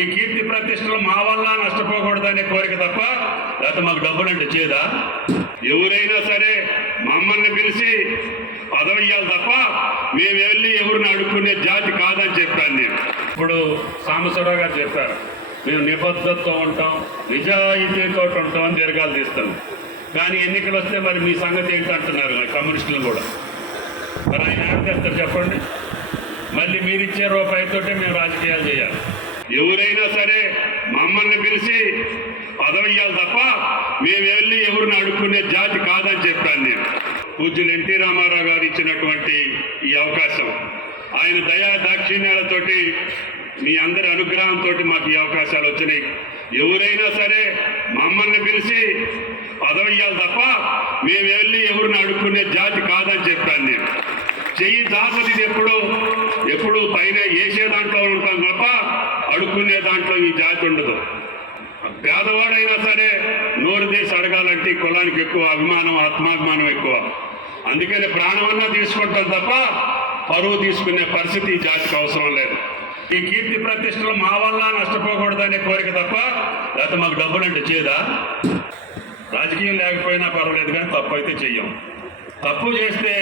ఈ కీర్తి ప్రతిష్టలు మా వల్ల నష్టపోకూడదనే కోరిక తప్ప లేకపోతే మాకు డబ్బులంటే చేదా? ఎవరైనా సరే మమ్మల్ని పిలిచి పదవి ఇవ్వాలి తప్ప మేము వెళ్ళి ఎవరిని అడుక్కునే జాతి కాదని చెప్పాను నేను. ఇప్పుడు సాంబశివరావు గారు చెప్పారు, మేము నిబద్ధతతో ఉంటాం, నిజాయితీతో ఉంటాం అని దీర్ఘాలు తీస్తాం. కానీ ఎన్నికలు వస్తే మరి మీ సంగతి ఏంటంటున్నారు కమ్యూనిస్టులు కూడా. మరి ఆయన ఏం చేస్తారు చెప్పండి? మళ్ళీ మీరిచ్చే రూపాయితోటే మేము రాజకీయాలు చేయాలి. ఎవరైనా సరే మమ్మల్ని పిలిచి పదవి ఇవ్వాలి తప్ప మేము వెళ్ళి ఎవరిని అడుక్కునే జాతి కాదని చెప్పాను నేను. పూజ్యులు ఎన్టీ రామారావు గారు ఇచ్చినటువంటి ఈ అవకాశం, ఆయన దయా దాక్షిణ్యాలతోటి మీ అందరి అనుగ్రహంతో మాకు ఈ అవకాశాలు వచ్చినాయి. ఎవరైనా సరే మమ్మల్ని పిలిచి పదవి ఇవ్వాలి తప్ప మేము వెళ్ళి ఎవరిని అడుక్కునే జాతి కాదని చెప్పాను నేను. చెయ్యి దాసది ఎప్పుడు పైన వేసే దాంట్లో ఉంటాం తప్ప అడుక్కునే దాంట్లో ఈ జాతి ఉండదు. పేదవాడైనా సరే నోరు తీసి అడగాలంటే కులానికి ఎక్కువ అభిమానం, ఆత్మాభిమానం ఎక్కువ. అందుకని ప్రాణమన్నా తీసుకుంటాం తప్ప పరువు తీసుకునే పరిస్థితి ఈ జాతికి అవసరం లేదు. ఈ కీర్తి ప్రతిష్టలు మా వల్ల నష్టపోకూడదనే కోరిక తప్ప లేకపోతే మాకు డబ్బులంటే చేదా? రాజకీయం లేకపోయినా పర్వాలేదు కానీ తప్పు అయితే చెయ్యం. తప్పు చేస్తే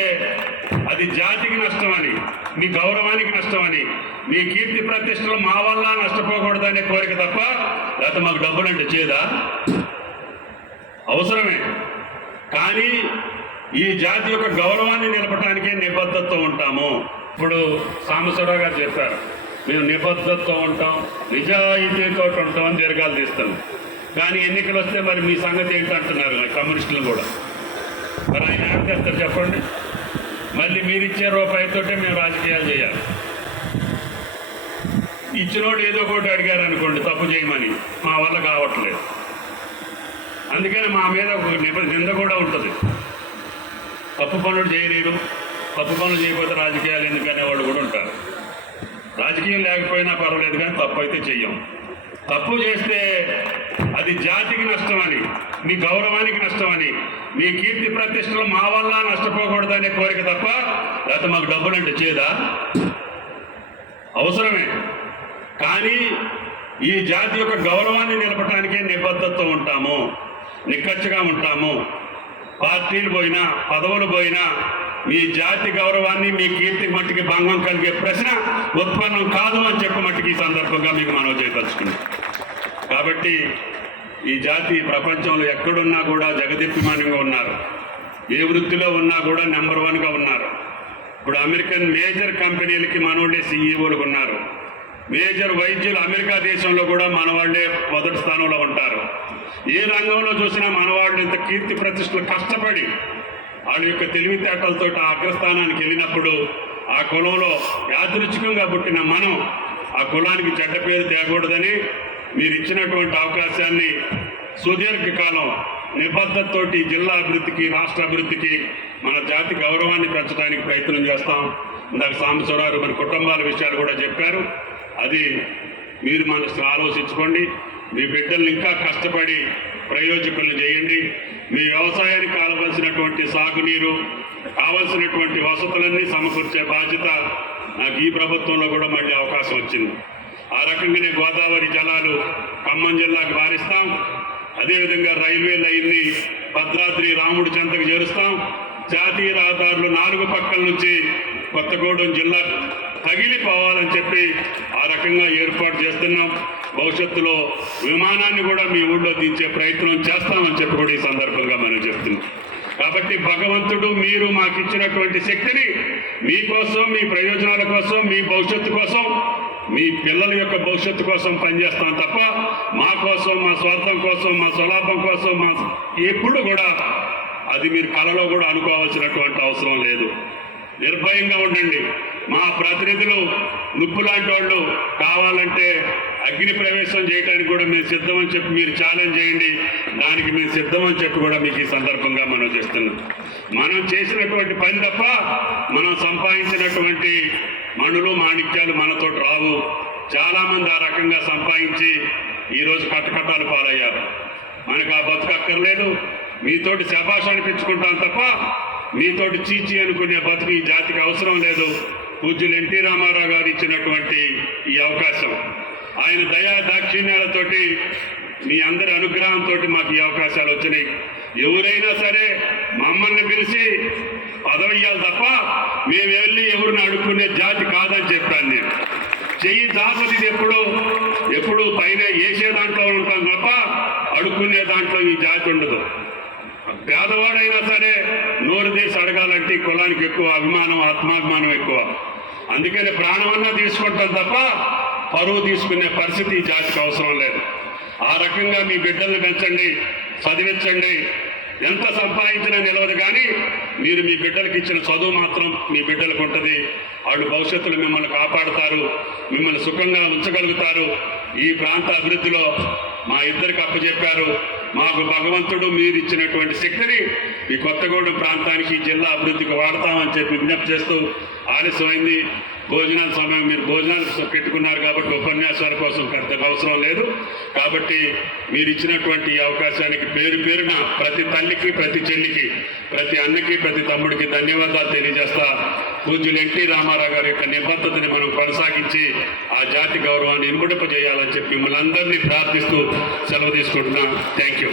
అది జాతికి నష్టమని, మీ గౌరవానికి నష్టమని, మీ కీర్తి ప్రతిష్టలు మా వల్ల నష్టపోకూడదనే కోరిక తప్ప లేకపోతే మాకు డబ్బులంటే చేదా? అవసరమే. కానీ ఈ జాతి యొక్క గౌరవాన్ని నిలపడానికే నిబద్ధతతో ఉంటాము. ఇప్పుడు సాంబశివరావు గారు చెప్పారు, మేము నిబద్ధతతో ఉంటాం, నిజాయితీతో ఉంటాం అని దీర్ఘాలు తీస్తాం. కానీ ఎన్నికలు వస్తే మరి మీ సంగతి ఏంటంటున్నారు కమ్యూనిస్టులు కూడా. మరి ఆయన ఏం చేస్తారు చెప్పండి? మళ్ళీ మీరిచ్చే రూపాయితోటే మేము రాజకీయాలు చేయాలి. ఇచ్చినోడు ఏదో ఒకటి అడిగారు అనుకోండి తప్పు చేయమని, మా వల్ల కావట్లేదు. అందుకని మా మీద ఒక నింద కూడా ఉంటుంది. తప్పు పనులు చేయలేరు, తప్పు పనులు చేయకపోతే రాజకీయాలు ఎందుకనే వాళ్ళు కూడా ఉంటారు. రాజకీయం లేకపోయినా పర్వాలేదు కానీ తప్పు అయితే చెయ్యం. తప్పు చేస్తే అది జాతికి నష్టమని, మీ గౌరవానికి నష్టమని, మీ కీర్తి ప్రతిష్టలు మా వల్ల నష్టపోకూడదనే కోరిక తప్ప లేకపోతే మాకు డబ్బులంటే చేదా? అవసరమే. కానీ ఈ జాతి యొక్క గౌరవాన్ని నిలపడానికే నిబద్ధతతో ఉంటాము, నిక్కచ్చిగా ఉంటాము. పార్టీలు పోయినా పదవులు పోయినా మీ జాతి గౌరవాన్ని, మీ కీర్తి మట్టికి భంగం కలిగే ప్రశ్న ఉత్పన్నం కాదు అని చెప్పి మట్టికి ఈ సందర్భంగా మీకు మనవి చేయదలుచుకున్నాం. కాబట్టి ఈ జాతి ప్రపంచంలో ఎక్కడున్నా కూడా జగదిప్యమానంగా ఉన్నారు. ఏ వృత్తిలో ఉన్నా కూడా నెంబర్ 1గా ఉన్నారు. ఇప్పుడు అమెరికన్ మేజర్ కంపెనీలకి మనవాళ్ళే సీఈఓలు ఉన్నారు. మేజర్ వైద్యులు అమెరికా దేశంలో కూడా మనవాళ్ళే మొదటి స్థానంలో ఉంటారు. ఏ రంగంలో చూసినా మనవాళ్ళు ఇంత కీర్తి ప్రతిష్టలు కష్టపడి వాళ్ళ యొక్క తెలివితేటలతో ఆ అగ్రస్థానానికి వెళ్ళినప్పుడు ఆ కులంలో యాదృచ్ఛికంగా పుట్టిన మనం ఆ కులానికి చెడ్డ పేరు తేకూడదని మీరు ఇచ్చినటువంటి అవకాశాన్ని సుదీర్ఘకాలం నిబద్ధతతోటి జిల్లా అభివృద్ధికి, రాష్ట్ర అభివృద్ధికి, మన జాతి గౌరవాన్ని పెంచడానికి ప్రయత్నం చేస్తాం. ఇందాక సాంబశివరావు మన కుటుంబాల విషయాలు కూడా చెప్పారు. అది మీరు మనసు ఆలోచించుకోండి. మీ బిడ్డల్ని ఇంకా కష్టపడి ప్రయోజకులను చేయండి. మీ వ్యవసాయానికి కావలసినటువంటి సాగునీరు, కావలసినటువంటి వసతులన్నీ సమకూర్చే బాధ్యత నాకు ఈ ప్రభుత్వంలో కూడా మళ్ళీ అవకాశం వచ్చింది. ఆ రకంగానే గోదావరి జలాలు ఖమ్మం జిల్లాకు వారిస్తాం. అదేవిధంగా రైల్వే లైన్ని భద్రాద్రి రాముడి చెంతకు చేరుస్తాం. జాతీయ రహదారులు 4 పక్కల నుంచి కొత్తగూడెం జిల్లా తగిలిపోవాలని చెప్పి ఆ రకంగా ఏర్పాటు చేస్తున్నాం. భవిష్యత్తులో విమానాన్ని కూడా మీ ఊళ్ళో దించే ప్రయత్నం చేస్తామని చెప్పి కూడా ఈ సందర్భంగా మనం చెప్తున్నాం. కాబట్టి భగవంతుడు మీరు మాకు ఇచ్చినటువంటి శక్తిని మీకోసం, మీ ప్రయోజనాల కోసం, మీ భవిష్యత్తు కోసం, మీ పిల్లల యొక్క భవిష్యత్తు కోసం పనిచేస్తాం తప్ప మా కోసం, మా స్వార్థం కోసం, మా స్వలాభం కోసం ఎప్పుడు కూడా అది మీరు కలలో కూడా అనుకోవాల్సినటువంటి అవసరం లేదు. నిర్భయంగా ఉండండి. మా ప్రతినిధులు నుప్పు లాంటి వాళ్ళు కావాలంటే అగ్ని ప్రవేశం చేయడానికి కూడా మేము సిద్ధమని చెప్పి మీరు ఛాలెంజ్ చేయండి. దానికి మేము సిద్ధమని చెప్పి కూడా మీకు ఈ సందర్భంగా మనం చేస్తున్నాం. మనం చేసినటువంటి పని తప్ప మనం సంపాదించినటువంటి మణులు మాణిక్యాలు మనతో రావు. చాలామంది ఆ రకంగా సంపాదించి ఈరోజు కట్టకట్టాలు పాలయ్యారు. మనకు ఆ బతుకక్కర్లేదు. మీతోటి శభాష్ అనిపించుకుంటాం తప్ప మీతోటి చీచి అనుకునే బతుకు ఈ జాతికి అవసరం లేదు. పూజ్యులు ఎన్టీ రామారావు గారు ఇచ్చినటువంటి ఈ అవకాశం ఆయన దయా దాక్షిణ్యాలతోటి మీ అందరి అనుగ్రహంతో మాకు ఈ అవకాశాలు వచ్చినాయి. ఎవరైనా సరే మమ్మల్ని పిలిచి పదవి ఇవ్వాలి తప్ప మేము వెళ్ళి ఎవరిని అడుక్కునే జాతి కాదని చెప్పాను నేను. చెయ్యి దాపది ఎప్పుడు పైన వేసే దాంట్లో ఉంటాం తప్ప అడుక్కునే దాంట్లో ఈ జాతి ఉండదు. పేదవాడైనా సరే నోరు తీసి అడగాలంటే కులానికి ఎక్కువ అభిమానం, ఆత్మాభిమానం ఎక్కువ. అందుకని ప్రాణమన్నా తీసుకుంటాం తప్ప పరువు తీసుకునే పరిస్థితి ఈ జాతికి అవసరం లేదు. ఆ రకంగా మీ బిడ్డల్ని పెంచండి, చదివించండి. ఎంత సంపాదించినా నిలవదు, కానీ మీరు మీ బిడ్డలకు ఇచ్చిన చదువు మాత్రం మీ బిడ్డలకు ఉంటుంది. వాళ్ళు భవిష్యత్తులో మిమ్మల్ని కాపాడుతారు, మిమ్మల్ని సుఖంగా ఉంచగలుగుతారు. ఈ ప్రాంత అభివృద్ధిలో మా ఇద్దరికి అప్పచెప్పారు. మాకు భగవంతుడు మీరు ఇచ్చినటువంటి శక్తిని ఈ కొత్తగూడెం ప్రాంతానికి, జిల్లా అభివృద్ధికి వాడతామని చెప్పి విజ్ఞప్తి చేస్తూ ఆలస్యమైంది. భోజనాల సమయం మీరు భోజనాలు పెట్టుకున్నారు కాబట్టి ఉపన్యాసాల కోసం పెద్దగా అవసరం లేదు. కాబట్టి మీరు ఇచ్చినటువంటి ఈ అవకాశానికి పేరు పేరున ప్రతి తల్లికి, ప్రతి చెల్లికి, ప్రతి అన్నకి, ప్రతి తమ్ముడికి ధన్యవాదాలు తెలియజేస్తా. పూజ్యులు ఎన్టీ రామారావు గారి యొక్క నిబద్ధతని మనం కొనసాగించి ఆ జాతి గౌరవాన్ని ఇనుమడింపజేయాలని చెప్పి మిమ్మల్ని అందరినీ ప్రార్థిస్తూ సెలవు తీసుకుంటున్నాం. Thank you.